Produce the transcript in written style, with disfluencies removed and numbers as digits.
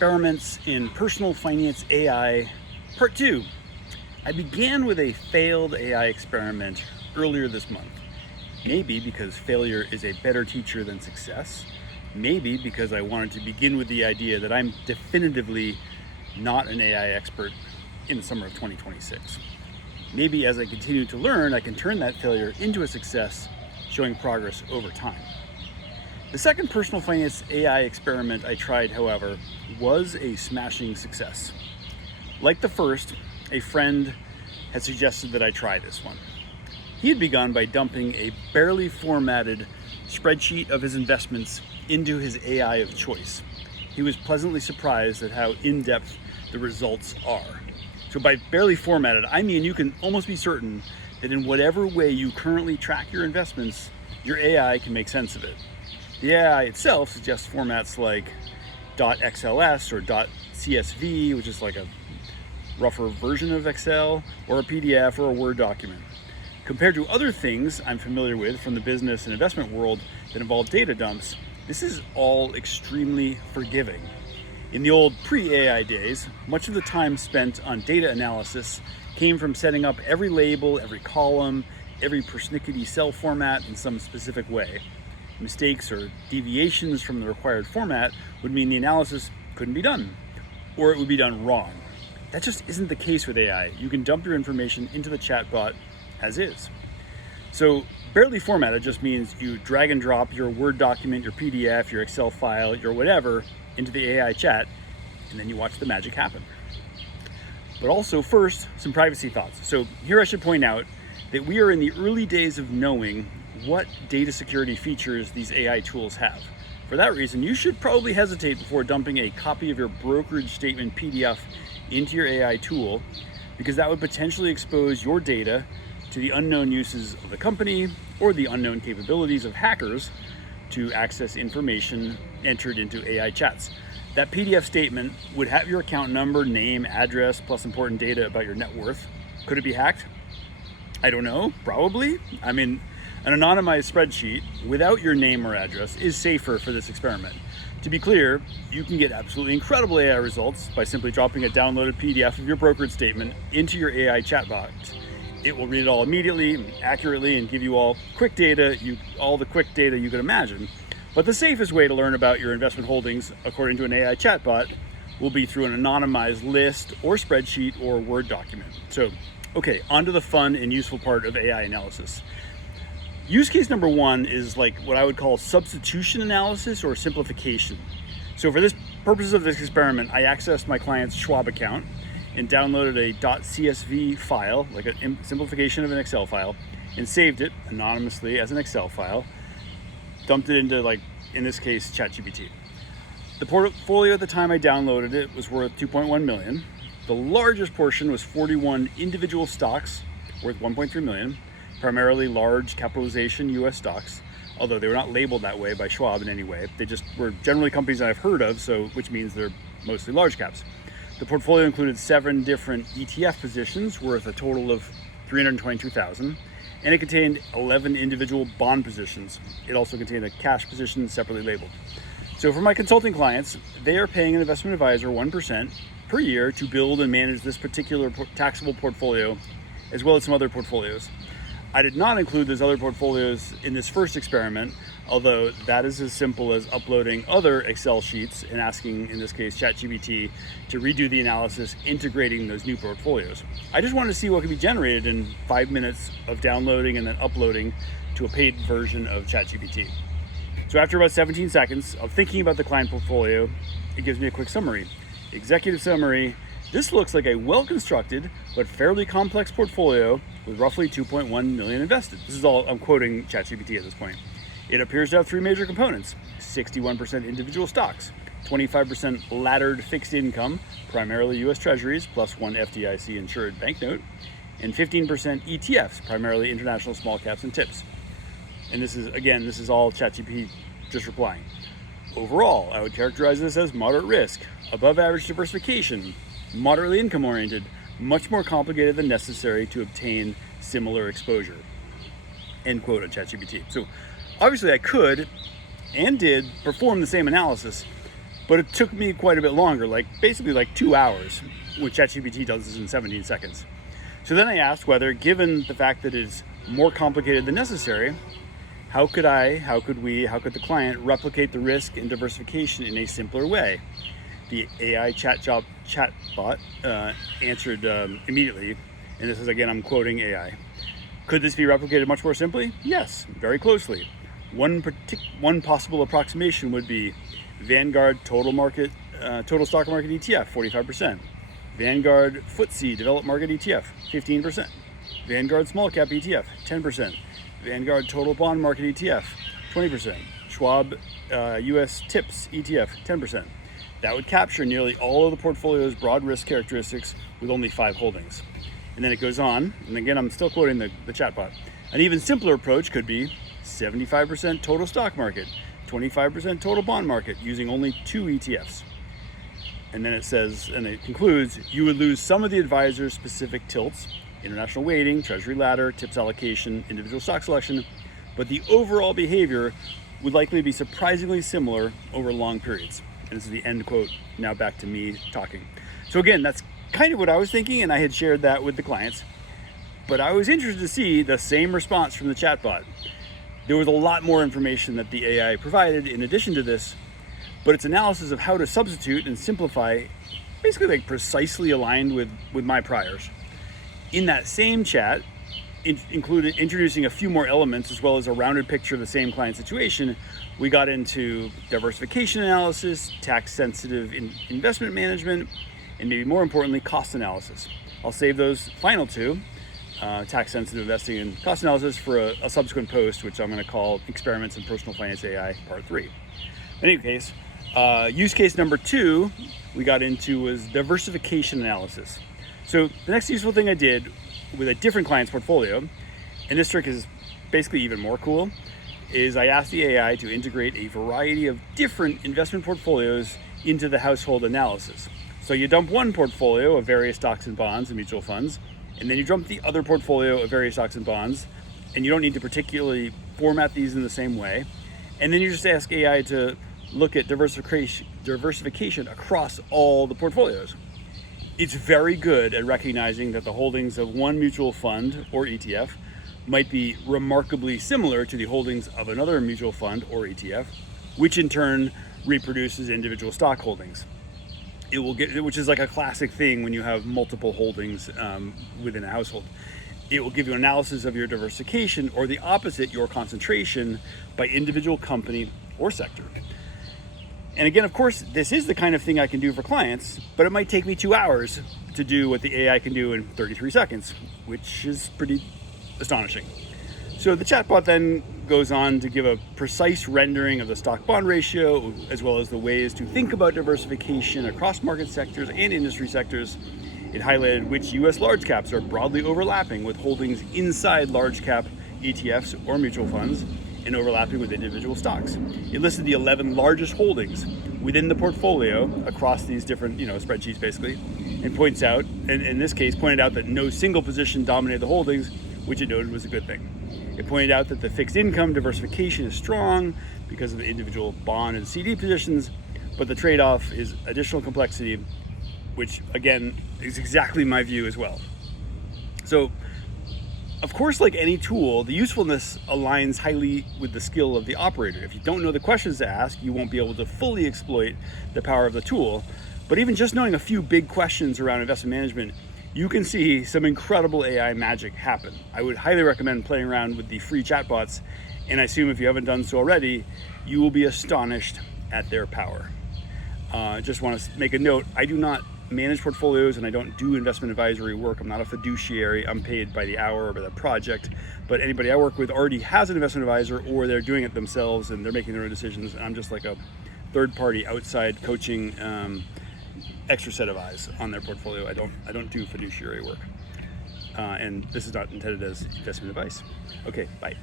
Experiments in Personal Finance AI, Part 2. I began with a failed AI experiment earlier this month. Maybe because failure is a better teacher than success. Maybe because I wanted to begin with the idea that I'm definitively not an AI expert in the summer of 2026. Maybe as I continue to learn, I can turn that failure into a success, showing progress over time. The second personal finance AI experiment I tried, however, was a smashing success. Like the first, a friend had suggested that I try this one. He had begun by dumping a barely formatted spreadsheet of his investments into his AI of choice. He was pleasantly surprised at how in-depth the results are. So by barely formatted, I mean you can almost be certain that in whatever way you currently track your investments, your AI can make sense of it. The AI itself suggests formats like .xls or .csv, which is like a rougher version of Excel, or a PDF or a Word document. Compared to other things I'm familiar with from the business and investment world that involve data dumps, this is all extremely forgiving. In the old pre-AI days, much of the time spent on data analysis came from setting up every label, every column, every persnickety cell format in some specific way. Mistakes or deviations from the required format would mean the analysis couldn't be done, or it would be done wrong. That just isn't the case with AI. You can dump your information into the chatbot as is. So barely formatted just means you drag and drop your Word document, your PDF, your Excel file, your whatever into the AI chat, and then you watch the magic happen. But also first, some privacy thoughts. So here I should point out that we are in the early days of knowing what data security features these AI tools have. For that reason, you should probably hesitate before dumping a copy of your brokerage statement PDF into your AI tool, because that would potentially expose your data to the unknown uses of the company or the unknown capabilities of hackers to access information entered into AI chats. That PDF statement would have your account number, name, address, plus important data about your net worth. Could it be hacked? I don't know, probably. I mean, an anonymized spreadsheet without your name or address is safer for this experiment. To be clear, you can get absolutely incredible AI results by simply dropping a downloaded PDF of your brokerage statement into your AI chatbot. It will read it all immediately and accurately and give you all the quick data you could imagine. But the safest way to learn about your investment holdings, according to an AI chatbot, will be through an anonymized list or spreadsheet or Word document. So, okay, on to the fun and useful part of AI analysis. Use case number one is like what I would call substitution analysis or simplification. So for this purposes of this experiment, I accessed my client's Schwab account and downloaded a .csv file, like a simplification of an Excel file, and saved it anonymously as an Excel file, dumped it into, like, in this case, ChatGPT. The portfolio at the time I downloaded it was worth 2.1 million. The largest portion was 41 individual stocks worth 1.3 million, primarily large capitalization US stocks, although they were not labeled that way by Schwab in any way. They just were generally companies that I've heard of, so which means they're mostly large caps. The portfolio included 7 different ETF positions worth a total of 322,000, and it contained 11 individual bond positions. It also contained a cash position separately labeled. So for my consulting clients, they are paying an investment advisor 1% per year to build and manage this particular taxable portfolio, as well as some other portfolios. I did not include those other portfolios in this first experiment, although that is as simple as uploading other Excel sheets and asking, in this case, ChatGPT to redo the analysis, integrating those new portfolios. I just wanted to see what could be generated in 5 minutes of downloading and then uploading to a paid version of ChatGPT. So after about 17 seconds of thinking about the client portfolio, it gives me a quick summary. Executive summary: this looks like a well-constructed but fairly complex portfolio with roughly 2.1 million invested. This is all, I'm quoting ChatGPT at this point. It appears to have 3 major components: 61% individual stocks, 25% laddered fixed income, primarily US Treasuries, plus 1 FDIC insured banknote, and 15% ETFs, primarily international small caps and tips. And this is all ChatGPT just replying. Overall, I would characterize this as moderate risk, above average diversification, moderately income oriented, much more complicated than necessary to obtain similar exposure. End quote on ChatGPT. So obviously I could and did perform the same analysis, but it took me quite a bit longer, basically 2 hours, which ChatGPT does this in 17 seconds. So then I asked whether, given the fact that it's more complicated than necessary, how could the client replicate the risk and diversification in a simpler way? The AI chatbot answered immediately, and this is, again, I'm quoting AI. Could this be replicated much more simply? Yes, very closely. One possible approximation would be Vanguard total stock market ETF, 45%. Vanguard FTSE developed market ETF, 15%. Vanguard small cap ETF, 10%. Vanguard total bond market ETF, 20%. Schwab US TIPS ETF, 10%. That would capture nearly all of the portfolio's broad risk characteristics with only 5 holdings. And then it goes on, and again, I'm still quoting the chatbot. An even simpler approach could be 75% total stock market, 25% total bond market, using only 2 ETFs. And then it says, and it concludes, you would lose some of the advisor's specific tilts, international weighting, treasury ladder, tips allocation, individual stock selection, but the overall behavior would likely be surprisingly similar over long periods. And this is the end quote. Now back to me talking. So again, that's kind of what I was thinking, and I had shared that with the clients, but I was interested to see the same response from the chatbot. There was a lot more information that the AI provided in addition to this, but its analysis of how to substitute and simplify basically precisely aligned with my priors. In that same chat, included introducing a few more elements as well as a rounded picture of the same client situation, we got into diversification analysis, tax-sensitive investment management, and maybe more importantly, cost analysis. I'll save those final 2, tax-sensitive investing and cost analysis, for a subsequent post, which I'm going to call Experiments in Personal Finance AI Part 3. In any case, use case number 2 we got into was diversification analysis. So the next useful thing I did with a different client's portfolio, and this trick is basically even more cool, is I asked the AI to integrate a variety of different investment portfolios into the household analysis. So you dump one portfolio of various stocks and bonds and mutual funds, and then you dump the other portfolio of various stocks and bonds, and you don't need to particularly format these in the same way. And then you just ask AI to look at diversification across all the portfolios. It's very good at recognizing that the holdings of one mutual fund or ETF might be remarkably similar to the holdings of another mutual fund or ETF, which in turn reproduces individual stock holdings. Which is like a classic thing when you have multiple holdings within a household. It will give you analysis of your diversification, or the opposite, your concentration by individual company or sector. And again, of course, this is the kind of thing I can do for clients, but it might take me 2 hours to do what the AI can do in 33 seconds, which is pretty astonishing. So the chatbot then goes on to give a precise rendering of the stock-bond ratio, as well as the ways to think about diversification across market sectors and industry sectors. It highlighted which U.S. large caps are broadly overlapping with holdings inside large cap ETFs or mutual funds, and overlapping with individual stocks. It listed the 11 largest holdings within the portfolio across these different, spreadsheets basically, and pointed out that no single position dominated the holdings, which it noted was a good thing. It pointed out that the fixed income diversification is strong because of the individual bond and CD positions, but the trade-off is additional complexity, which again is exactly my view as well. So, of course, like any tool, the usefulness aligns highly with the skill of the operator. If you don't know the questions to ask, you won't be able to fully exploit the power of the tool. But even just knowing a few big questions around investment management, you can see some incredible AI magic happen. I would highly recommend playing around with the free chatbots, and I assume if you haven't done so already, you will be astonished at their power. Just want to make a note, I do not manage portfolios and I don't do investment advisory work. I'm not a fiduciary. I'm paid by the hour or by the project, but anybody I work with already has an investment advisor, or they're doing it themselves and they're making their own decisions. And I'm just like a third party outside coaching, extra set of eyes on their portfolio. I don't do fiduciary work. And this is not intended as investment advice. Okay, bye.